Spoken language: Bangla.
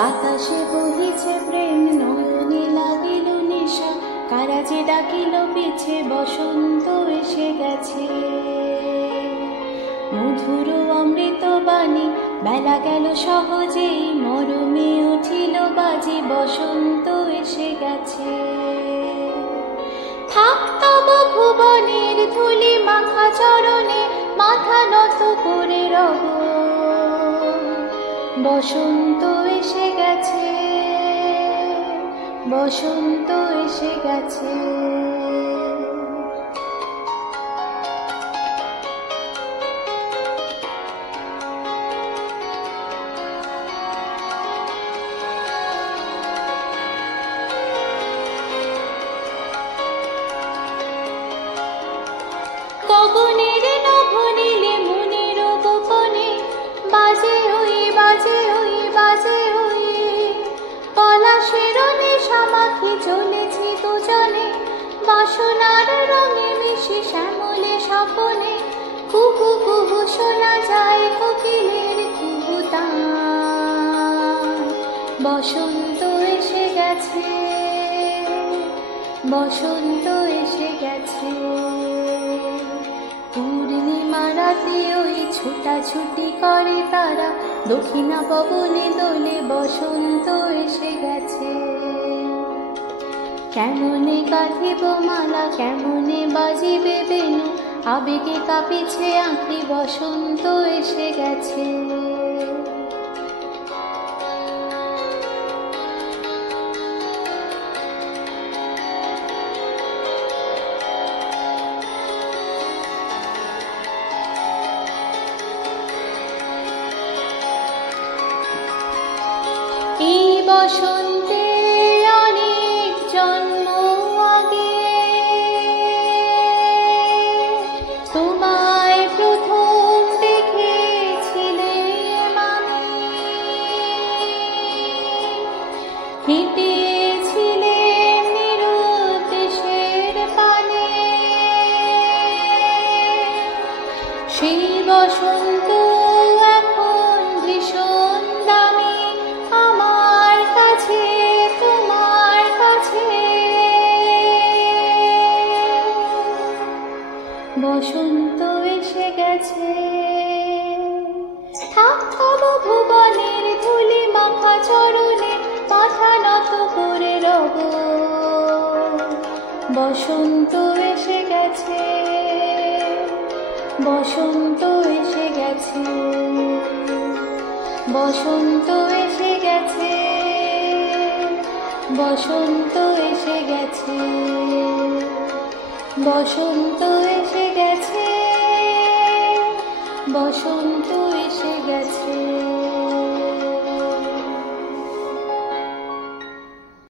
বাতাসে বহিছে প্রেম, নয়নে লাগিল নেশা, কারা যে ডাকিল পিছে, বসন্ত এসে গেছে। মধুর অমৃত বাণী, বেলা গেল সহজেই, মরমে উঠিল বাজি, বসন্ত এসে গেছে। থাক তব ভুবনের ধুলি মাখা চরণে, মাথা নত করে রব, বসন্ত এসে গেছে, বসন্ত এসে গেছে। গগনের নভ নীলে মনের গোপনে, বাজে ওই বাজে ওই বাজে ওই, পলাশের নেশা মাখি চলেছি দুজনে, বাসনার রঙে মিশি শ্যামলে স্বপনে, কুহু কুহু শোনা যায় কোকিলের কুহুতান, বসন্ত এসে গেছে, বসন্ত এসে গেছে। পূর্ণিমা রাতে ওই ছোটাছুটি করে তারা, দক্ষিণা পবনে দোলে, বসন্ত এসে গেছে। কেমনে গাঁথিব মালা, কেমনে বাজিবে বেণু, আবেগে কাঁপিছে আঁখি, বসন্ত এসে গেছে। এই বসন্তে অনেক জন্ম আগে, তোমায় প্রথম দেখেছিলাম আমি, হেঁটেছিলেন নিরুদ্দেশের পানে, সেই বসন্ত এখন ভীষণ দামি আমার কাছে, তোমার কাছে। বসন্ত এসে গেছে। থাক তব ভুবনের ধুলি মাখা চরণে, মাথা নত করে রব, বসন্ত এসে গেছে, বসন্ত এসে গেছে, বসন্ত এসে গেছে, বসন্ত এসে গেছে, বসন্ত এসে গেছে, বসন্ত এসে গেছে।